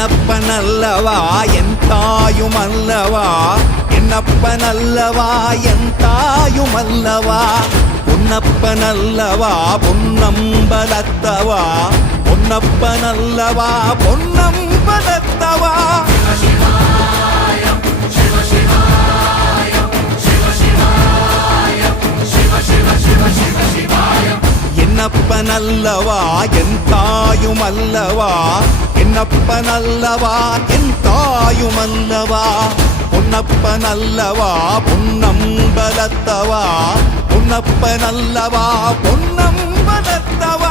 என்னப்பனல்லவா என் தாயுமல்லவா, என்னப்பனல்லவா என் தாயுமல்லவா, பொன்னப்பனல்லவா பொன்னம்பலத்தவா, பொன்னப்பனல்லவா பொன்னம்பலத்தவா. என்னப்பனல்லவா என் தாயுமல்லவா, என்னப்பனல்லவா என் தாயுமல்லவா, பொன்னப்பனல்லவா பொன்னம்பலத்தவா, பொன்னப்பனல்லவா பொன்னம்பலத்தவா.